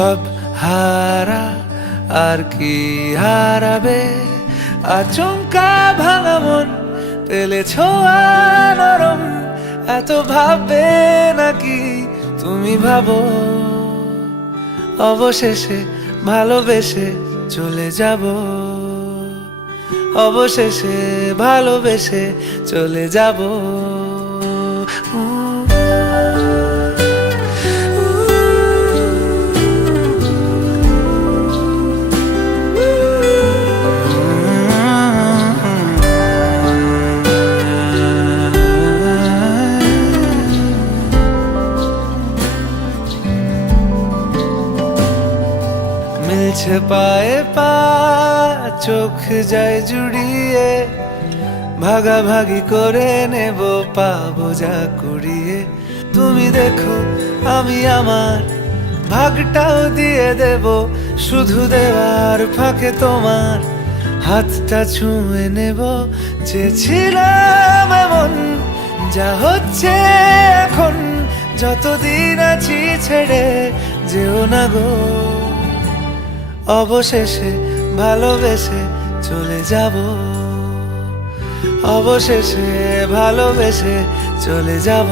সব হারা আর কি হারাবে, আচমকা ভাঙা মন পেলে ছোঁয়া নরম, এত ভাববে নাকি তুমি ভাবো, অবশেষে ভালোবেসে চলে যাব, অবশেষে ভালোবেসে চলে যাব। মিলছে পায়ে পা, চোখ যায় জুড়িয়ে, ভাগাভাগি করে নেব পাবো যা কুড়িয়ে। তুমি দেখো আমি আমার ভাগটাও দিয়ে দেব, শুধু দেওয়ার ফাঁকে তোমার হাতটা ছুঁয়ে নেব। চেয়েছিলাম এমন, যা হচ্ছে এখন, যতদিন আছি ছেড়ে যেও না গো, অবশেষে ভালোবেসে চলে যাব, অবশেষে ভালোবেসে চলে যাব।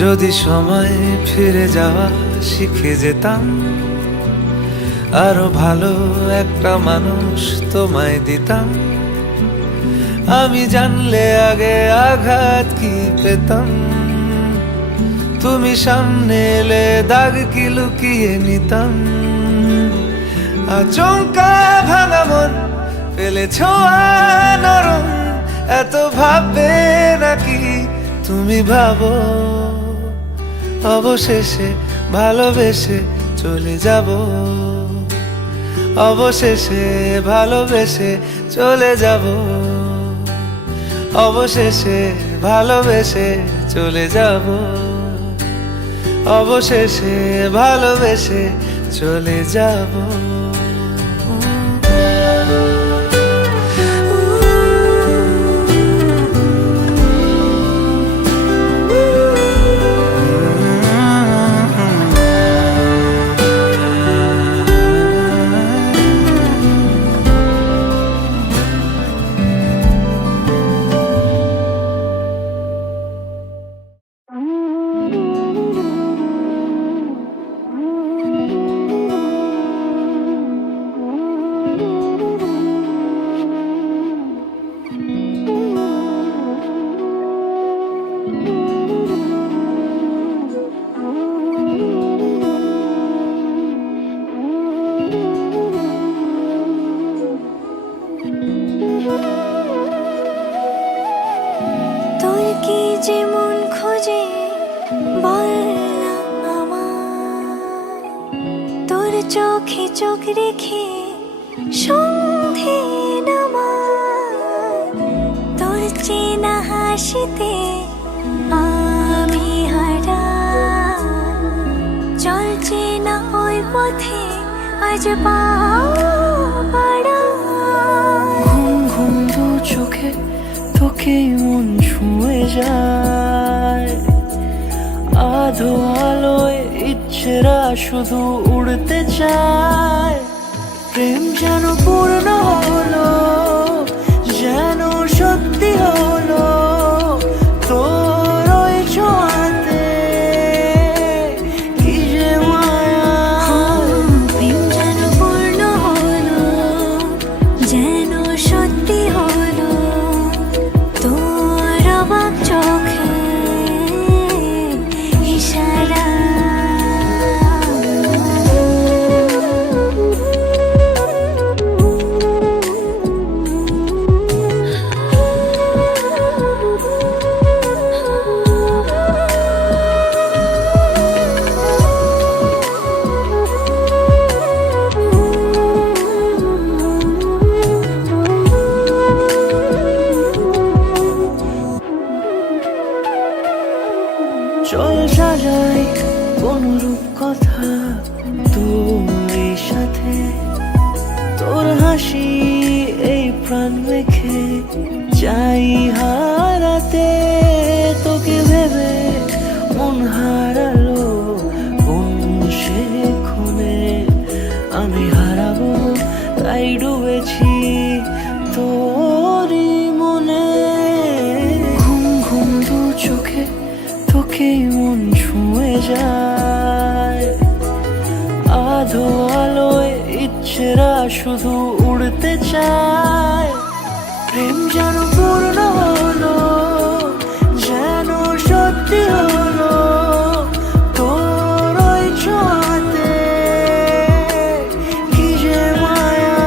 যদি সময় ফিরে যাওয়া শিখে যেতাম, আরো ভালো একটা মানুষ তোমায় দিতাম, আমি জানলে আগে আঘাত কি পেতাম, তুমি সামনে এলে দাগ কি লুকিয়ে নিতাম। আচমকা ভাঙা মন পেলে ছোঁয়া নরম, এত ভাববে নাকি তুমি ভাবো, অবশেষে ভালোবেসে চলে যাব, অবশেষে ভালোবেসে চলে যাব, অবশেষে ভালোবেসে চলে যাব, অবশেষে ভালোবেসে চলে যাব। যেমন খোঁজে বললাম আমার, তোর চোখে চোখ রেখে সন্ধে নামার, তোর চেনা হাসিতে আমি হারা, চলছে না ওই পথে আজ পা বাড়া। ঘুম ঘুম দু চোখে তোকে মন ছুঁয়ে যায়, আধো আলোয় ইচ্ছেরা শুধু উড়তে চায়, প্রেম যেন পূর্ণ হলো, যেন সত্যি হলো, তোর ওই ছোঁয়াতে কি যে মায়া। প্রেম যেন পূর্ণ হলো, যেন সত্যি হলো, তোর অবাক চোখে ইশারা। চল সাজাই অনুরূপ কথা তোর সাথে, তোর হাসি এই প্রাণ রেখে চাই হারাতে, তোকে ভেবে মন হারালো কোন সে ক্ষণে, আমি হারাবো তাই ডুবেছি তোরই মনে। ঘুম ঘুম দু চোখে তোকেই মন ছুঁয়ে যায়, আধো আলোয় ইচ্ছেরা শুধু উড়তে চায়। প্রেম যেন পূর্ণ হলো, যেন সত্যি হলো তোর ওই ছোঁয়াতে, কি যে মায়া।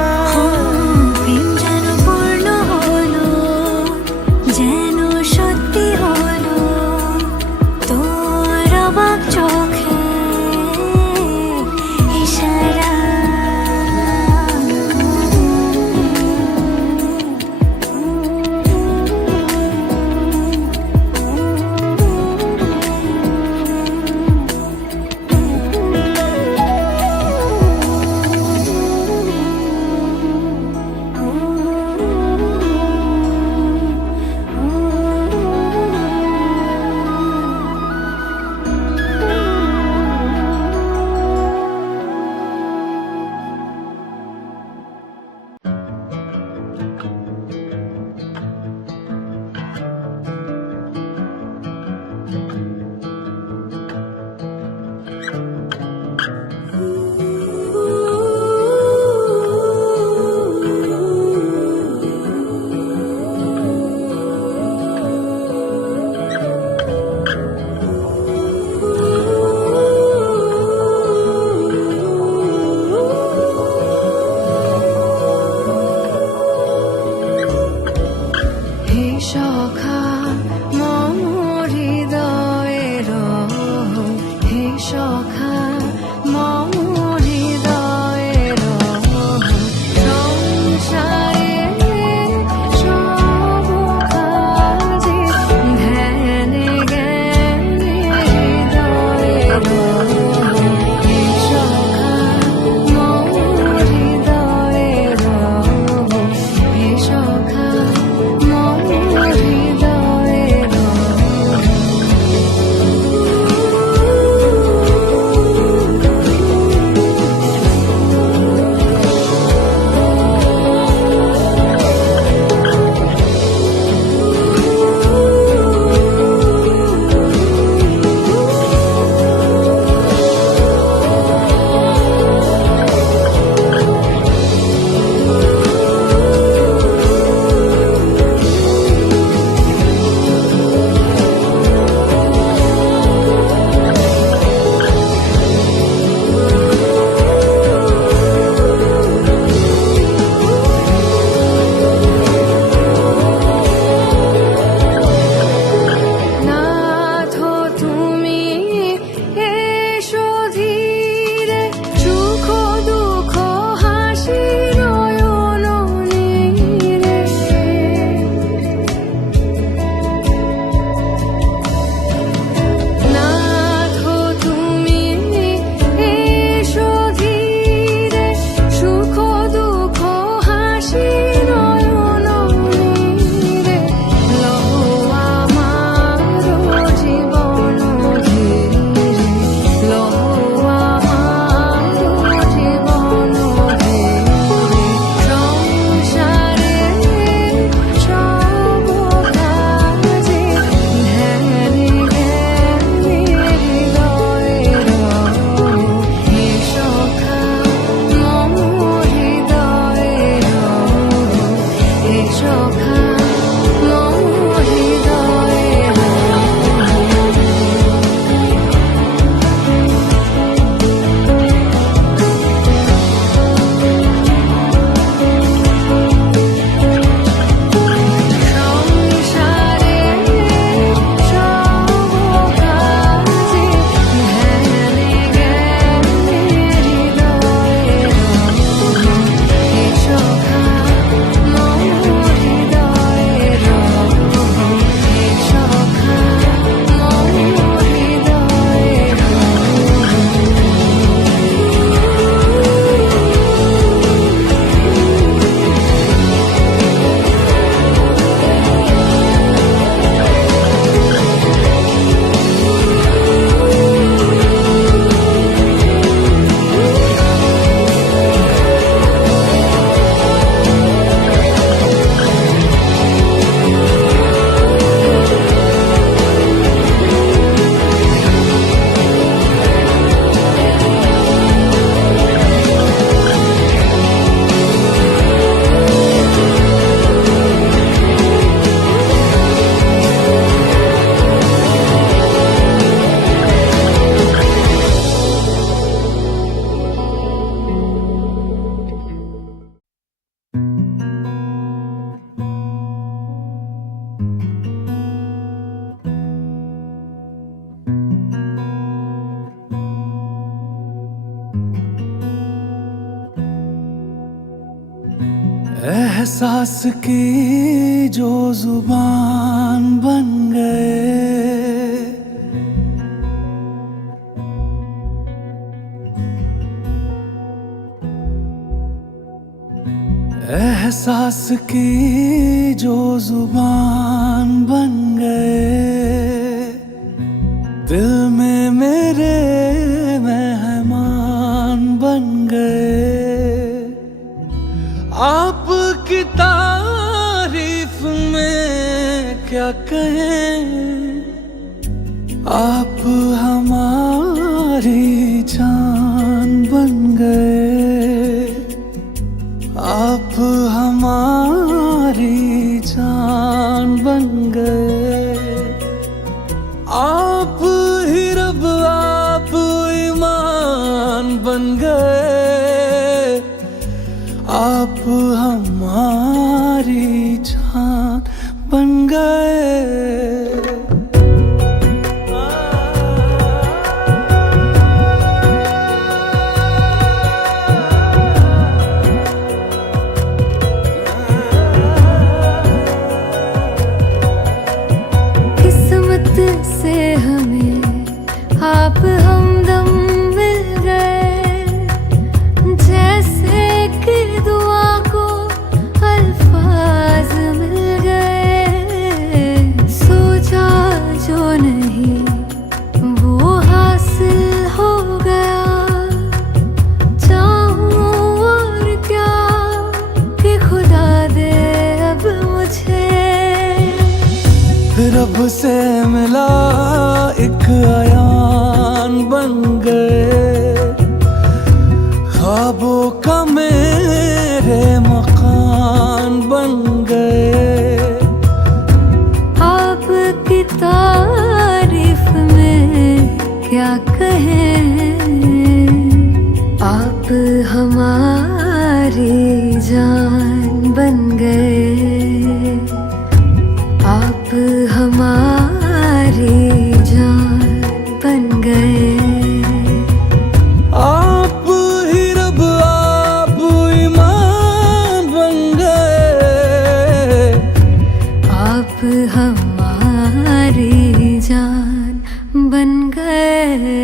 প্রেম যেন পূর্ণ হলো, যেন সত্যি হলো তোর অবাক চোখে ইশারা। एहसास की जो जुबान बन गए, एहसास की जो जुबान बन गए, दिल में मेरे मेहमान बन गए। आपकी तारीफ में क्या कहें, आप हमारी जान बन गए, आप हमारी जान बन गए। आप ही रब आप ईमान बन गए, आप हमारी जान बन गए। से हमें आप हमदम मिल गए, जैसे कि दुआ को अल्फाज मिल गए। सोचा जो नहीं वो हासिल हो गया, चाहूं और क्या कि खुदा दे अब मुझे। रब से मिला एक आयान बन गए, ख्वाबों का मेरे मकान बन गए। आपकी तारीफ में क्या कहें, आप हमारी जान बन गए, आप हमारी जान बन गए। आप ही रब आप ईमान बन गए, आप हमारी जान बन गए।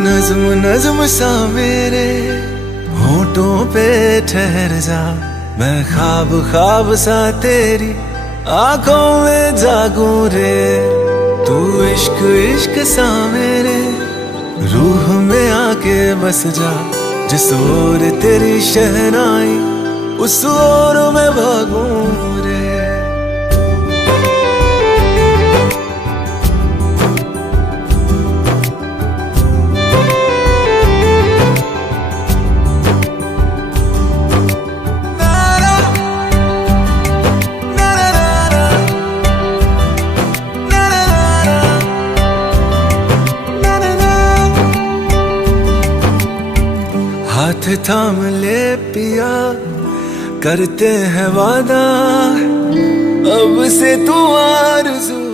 नज़्म नज़्म सा मेरे होठों पे ठहर जा, मैं ख्वाब ख्वाब सा तेरी आंखों में जागूं रे। तू इश्क इश्क सा मेरे रूह में आके बस जा, जिस ओर तेरी शहनाई उस ओर मैं भागूं रे। हाथ थाम ले पिया करते हैं वादा, अब से तू आरज़ू